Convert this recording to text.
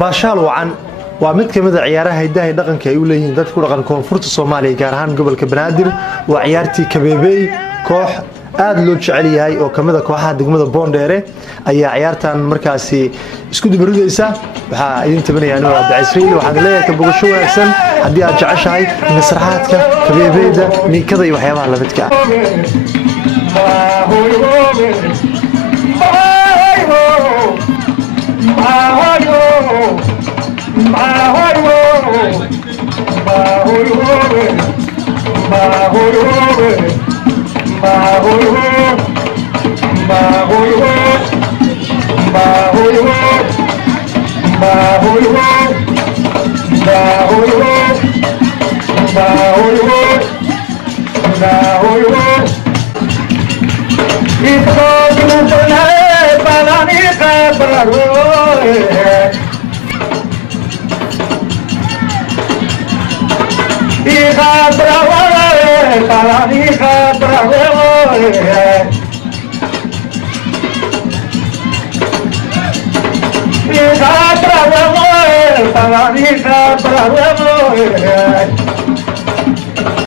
baashaal wacan waa mid ka mid ah ciyaaraha hidaha iyo dhaqanka ay u leeyihiin dadka ku dhaqan koonfurta Soomaaliya gaar ahaan gobolka Banaadir waa ciyaartii kabeebey koox aad loo jecel yahay oo kamid ah kooxaha degmada Boondere ayaa ciyaartan markaasi isku dubaridaysa waxa idin tabanayaan waa Abdicasriil waxaan leeyahay ka bogasho wanaagsan hadii aad jeceshahay masraxaadka kabeebeyda ninkada iyo waxyaabaha la midka Para